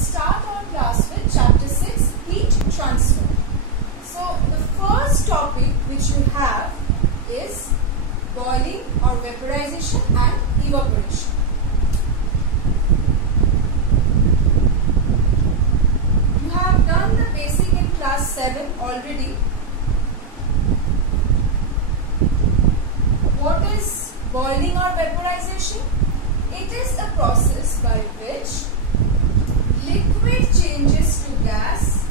start our class with chapter 6, heat transfer. So the first topic which you have is boiling or vaporization and evaporation. You have done the basic in class 7 already. What is boiling or vaporization? It is a process by which liquid changes to gas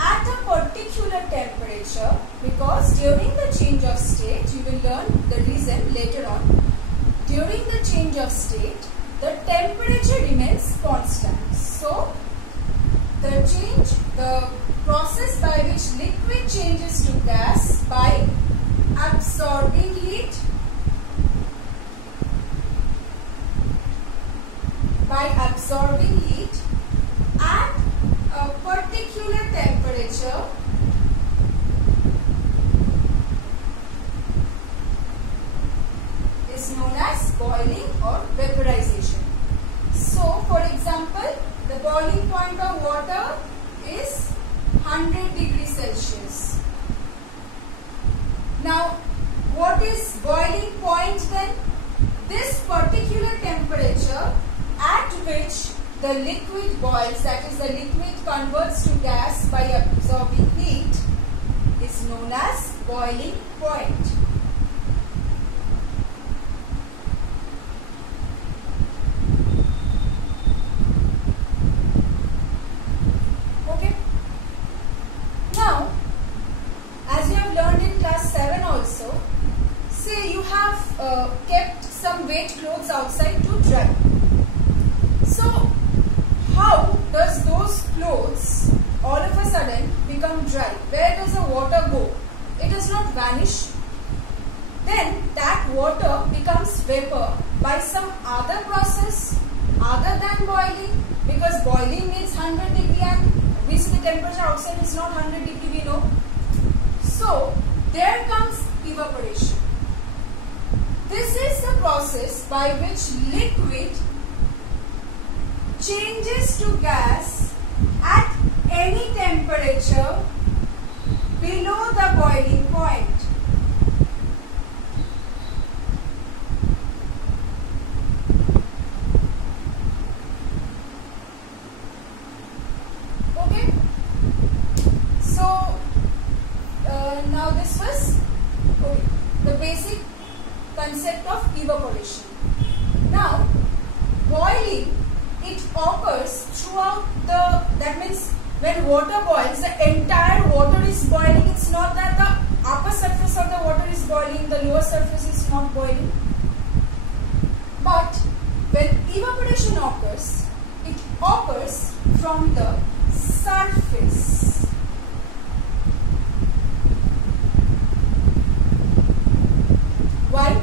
at a particular temperature, because during the change of state, you will learn the reason later on, during the change of state, the temperature remains constant. So, the process by which liquid changes to gas by absorbing heat, at a particular temperature is known as boiling or vaporization. So, for example, the boiling point of water is 100 degrees Celsius. Now, what is boiling point then? This particular temperature at which the liquid boils, that is the liquid converts to gas by absorbing heat, is known as boiling point. Okay. Now, as you have learned in class 7 also, say you have kept some wet clothes outside to dry. So, how does those clothes all of a sudden become dry? Where does the water go? It does not vanish. Then that water becomes vapor by some other process other than boiling, because boiling needs 100 degree and obviously the temperature outside is not 100 degree, we know. So, there comes evaporation. This is the process by which liquid changes to gas at any temperature below the boiling point. Okay. So, now this was the basic concept of evaporation. Now, boiling, it occurs throughout that means when water boils, the entire water is boiling. It's not that the upper surface of the water is boiling, the lower surface is not boiling. But when evaporation occurs, it occurs from the surface. Why?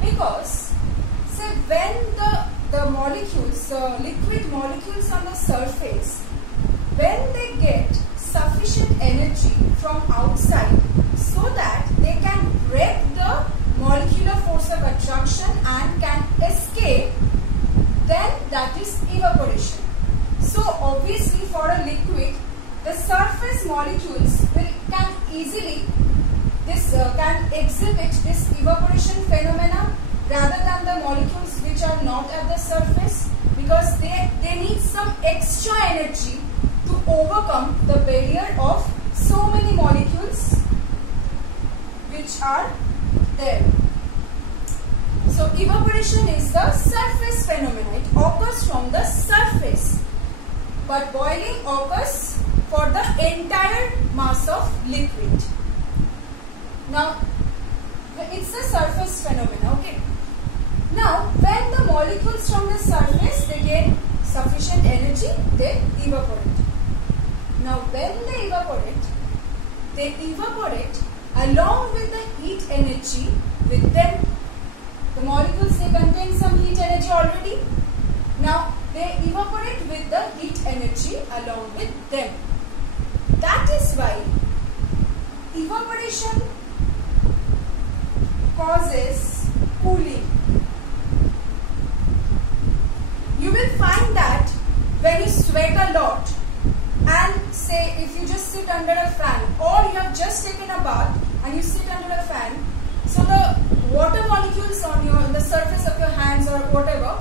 Because, say, when the molecules, liquid molecules on the surface, when they get sufficient energy from outside so that they can break the molecular force of attraction and can escape, then that is evaporation. So obviously for a liquid, the surface molecules can easily can exhibit this evaporation phenomena rather than the molecules which are not at the surface, because they need some extra energy to overcome the barrier of so many molecules which are there. So evaporation is the surface phenomena. It occurs from the surface. But boiling occurs for the entire mass of liquid. Now, it's a surface phenomena, okay. Now, when the molecules from the surface, they gain sufficient energy, they evaporate. Now, when they evaporate along with the heat energy with them. The molecules, they contain some heat energy already. Now, they evaporate with the heat energy along with them. That is why evaporation causes cooling. You will find that when you sweat a lot, and say if you just sit under a fan, or you have just taken a bath and you sit under a fan, so the water molecules on the surface of your hands or whatever,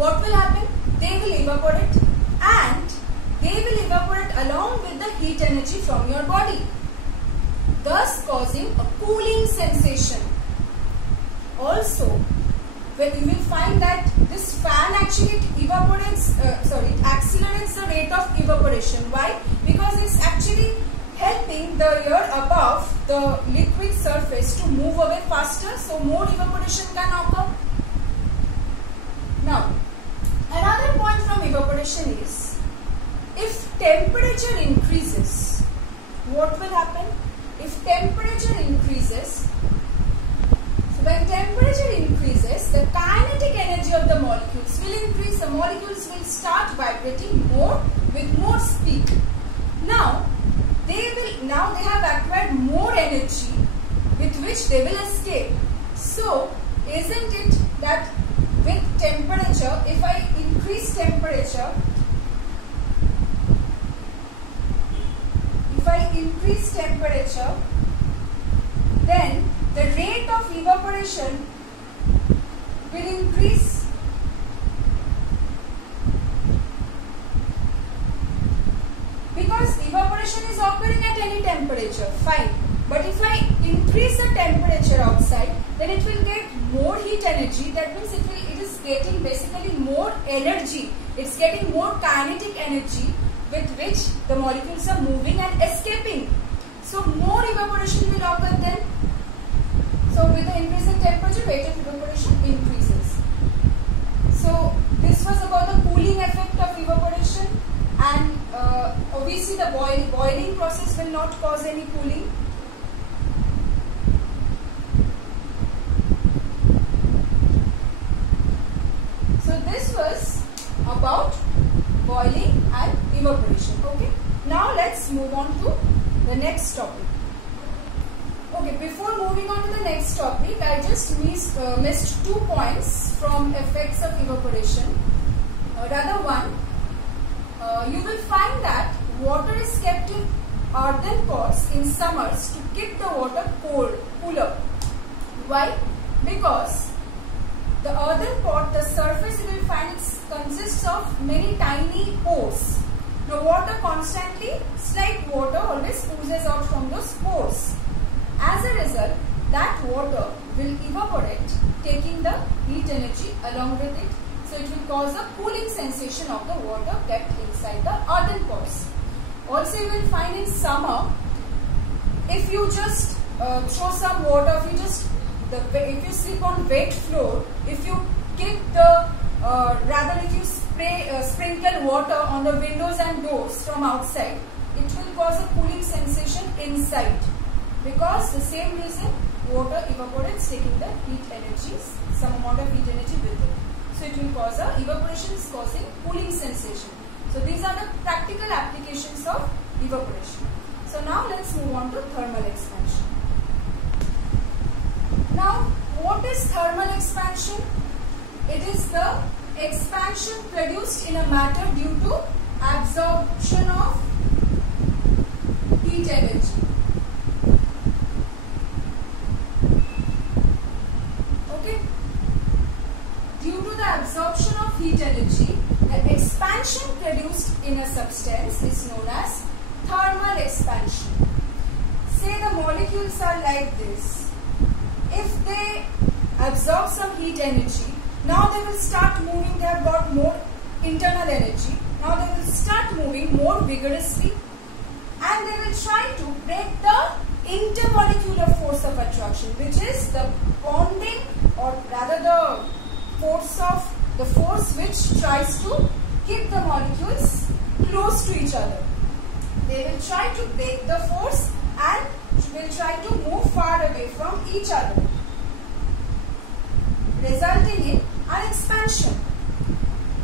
what will happen? They will evaporate, and they will evaporate along with the heat energy from your body, thus causing a cooling sensation. Also, well, you will find that this fan actually it accelerates the rate of evaporation. Why? Because it's actually helping the air above the liquid surface to move away faster, so more evaporation can occur. Now, another point from evaporation is, if temperature increases, what will happen? If temperature increases, when temperature increases, the kinetic energy of the molecules will increase. The molecules will start vibrating more with more speed. Now they have acquired more energy with which they will escape. So, isn't it that with temperature, if I increase temperature, then the rate of evaporation will increase. Because evaporation is occurring at any temperature, fine. But if I increase the temperature outside, then it will get more heat energy. That means it is getting basically more energy. It's getting more kinetic energy with which the molecules are moving and escaping. So more evaporation will occur then. So with the increase in temperature, rate of evaporation increases. So this was about the cooling effect of evaporation, and obviously the boiling process will not cause any cooling. So this was about boiling and evaporation. Okay. Now let's move on to the next topic. Okay, before moving on to the next topic, I just missed 2 points from effects of evaporation. Rather one, you will find that water is kept in earthen pots in summers to keep the water cooler. Why? Because the earthen pot, the surface you will find it consists of many tiny pores. The water constantly, slight water always oozes out from those pores. As a result, that water will evaporate, taking the heat energy along with it. So it will cause a cooling sensation of the water kept inside the earthen pots. Also, you will find in summer, if you just throw some water, if you sleep on wet floor, if you kick the, if you sprinkle water on the windows and doors from outside, it will cause a cooling sensation inside. Because the same reason, water evaporates, taking the heat energy, some amount of heat energy with it. So it will cause evaporation is causing cooling sensation. So these are the practical applications of evaporation. So now let's move on to thermal expansion. Now, what is thermal expansion? It is the expansion produced in a matter due to absorption of heat energy. Due to the absorption of heat energy, the expansion produced in a substance is known as thermal expansion. Say the molecules are like this. If they absorb some heat energy, now they will start moving, they have got more internal energy. Now they will start moving more vigorously, and they will try to break the intermolecular force of attraction, which is the bonding, or rather the force which tries to keep the molecules close to each other. They will try to break the force and will try to move far away from each other, resulting in an expansion.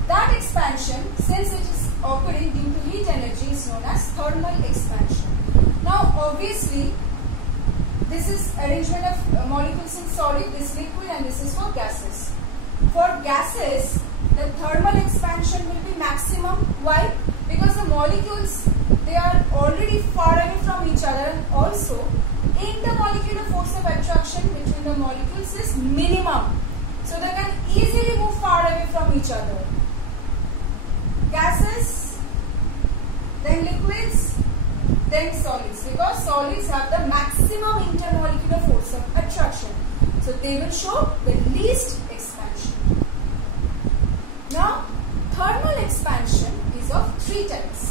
That expansion, since it is occurring due to heat energy, is known as thermal expansion. Now obviously, this is arrangement of molecules in solid, this liquid, and this is for gases. For gases, the thermal expansion will be maximum. Why? Because the molecules, they are already far away from each other, and also intermolecular force of attraction between the molecules is minimum. So they can easily move far away from each other. Gases, then liquids, then solids, because solids have the maximum intermolecular force of attraction. So they will show the least expansion. Now, thermal expansion is of 3 types.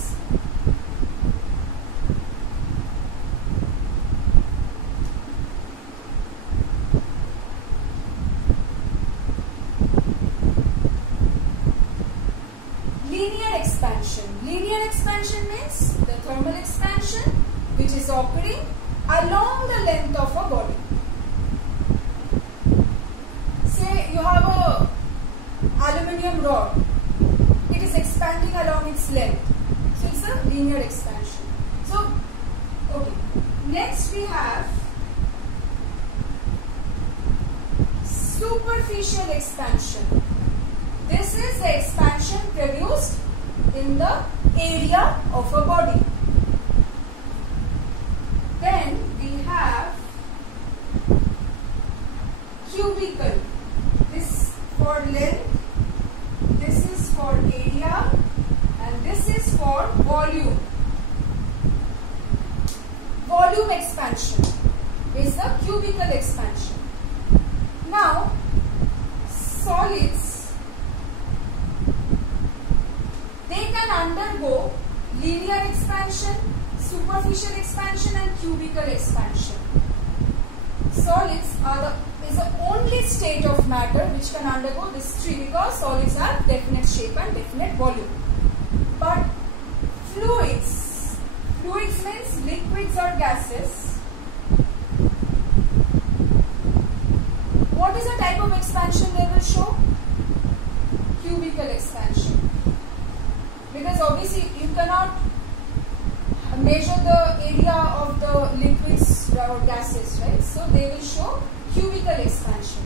Linear expansion. Linear expansion means the thermal expansion which is occurring along the length of a body. Say you have a aluminium rod. It is expanding along its length. So it's a linear expansion. So, okay. Next we have superficial expansion. This is the expansion produced in the area of a body. Then we have cubical. This for length, this is for area, and this is for volume. Volume expansion is the cubical expansion. Now, solids, they can undergo linear expansion, superficial expansion, and cubical expansion. Solids is the only state of matter which can undergo these 3, because solids have definite shape and definite volume. But fluids means liquids or gases. What is the type of expansion they will show? Cubical expansion. Because obviously you cannot measure the area of the liquids or gases, right? So they will show cubical expansion.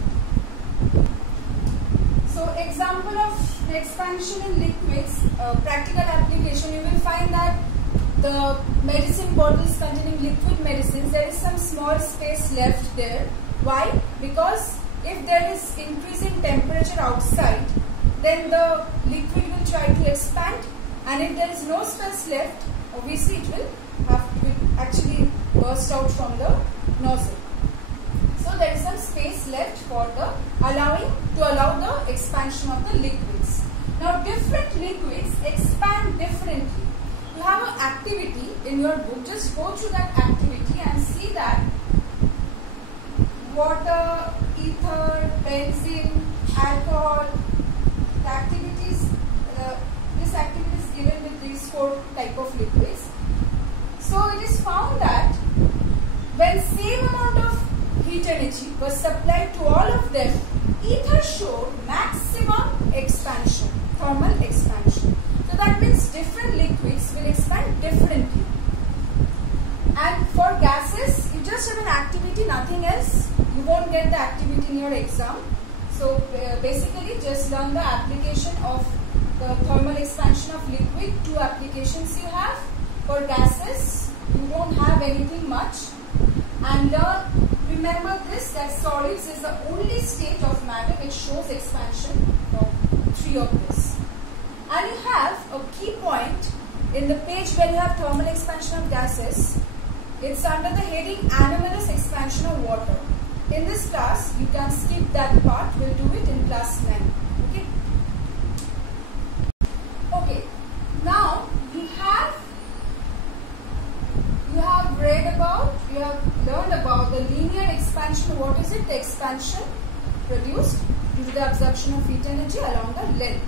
So example of the expansion in liquids, practical application, you will find that the medicine bottles containing liquid medicines, there is some small space left there. Why? Because if there is increasing temperature outside, then the liquid will try to expand, and if there is no space left, obviously it will actually burst out from the nozzle. So there is some space left for the allow the expansion of the liquids. Now different liquids expand differently. You have an activity in your book. Just go through that activity and see that water, ether, benzene, alcohol, the activities, this activity is given with these 4 type of liquids. So it is found that when same amount of heat energy was supplied to all of them, ether showed maximum expansion, thermal expansion. So that means different liquids will expand differently. And for gases, you just have an activity, nothing else. You won't get the activity in your exam. So basically just learn the application of the thermal expansion of liquid. 2 applications you have. For gases, you don't have anything much. And remember this, that solids is the only state of matter which shows expansion of 3 of this. And you have a key point in the page where you have thermal expansion of gases. It's under the heading anomalous expansion of water. In this class, you can skip that part. We'll do it in class 9. Okay. Okay. Now you have learned about the linear expansion. What is it? The expansion produced due to the absorption of heat energy along the length.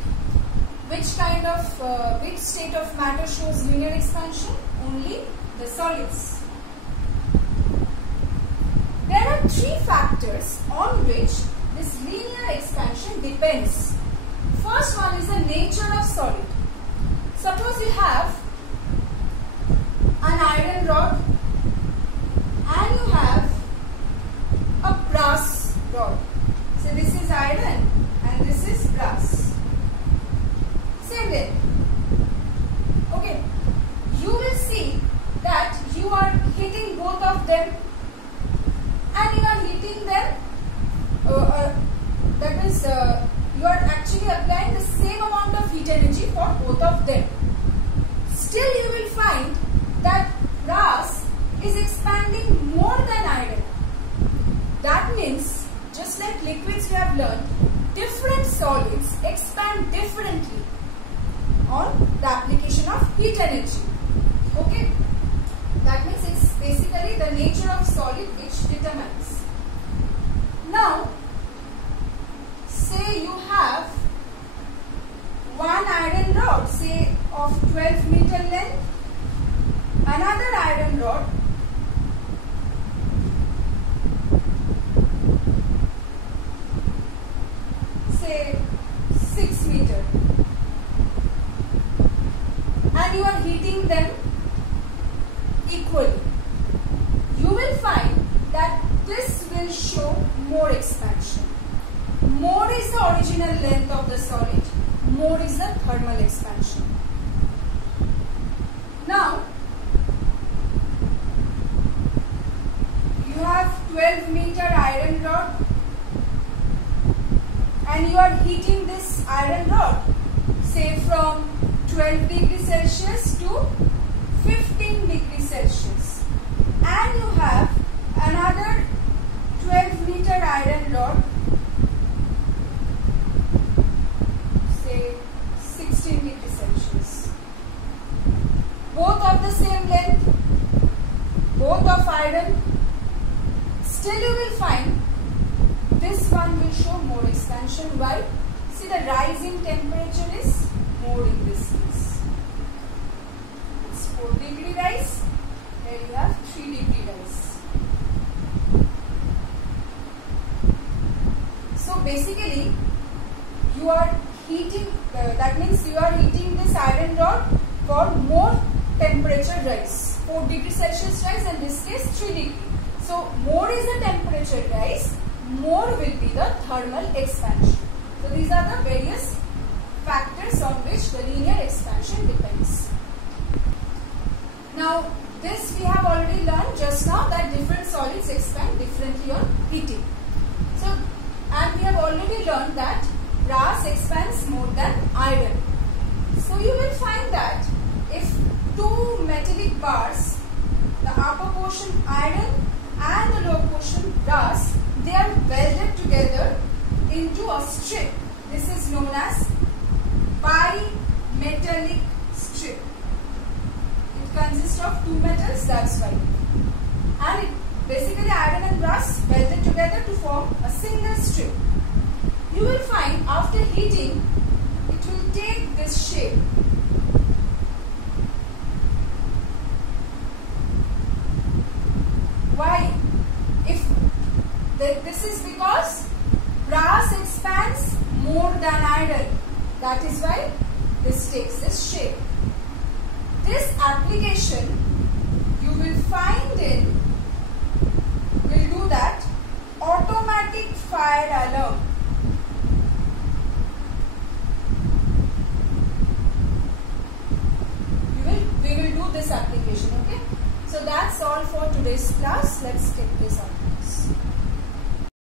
Which state of matter shows linear expansion? Only the solids. There are 3 factors on which this linear expansion depends. First one is the nature of solid. Suppose you have an iron rod and you have a brass rod. So this is iron and this is brass. Same way, for both of them. Still you will find that brass is expanding more than iron. That means, just like liquids we have learned, different solids expand differently on the application of heat energy. Okay? That means it's basically the nature of solid which determines. Now, say you have one iron rod, say of 12 meter length, another iron rod say 6 meter, and you are heating them equally. You will find that this will show more expansion. More is the original length of the solid, more is the thermal expansion. Now, you have 12 meter iron rod and you are heating this iron rod, say from 12 degrees Celsius to 15 degrees Celsius, and you have another 12 meter iron rod, say 16 degrees Celsius, both of the same length, both of iron. Still you will find this one will show more expansion. Why? See, the rising temperature is more in this case. It's 4 degree rise, here you have 3 degree rise. So basically you are heating, that means you are heating this iron rod for more temperature rise. 4 degrees Celsius rise, and in this case 3 degree. So more is the temperature rise, more will be the thermal expansion. So these are the various factors on which the linear expansion depends. Now this we have already learned just now, that different solids expand differently on heating. So, and we have already learned that brass expands more than iron. So you will find that if two metallic bars, the upper portion iron and the lower portion brass, they are welded together into a strip. This is known as bimetallic strip. It consists of two metals, that's why. And it, basically iron and brass welded together to form a single strip. You will find after heating, it will take this shape. Why? This is because brass expands more than iron. That is why this takes this shape. This application you will find in, will do that automatic fire alarm. We will do this application, okay? So that's all for today's class. Let's take this up.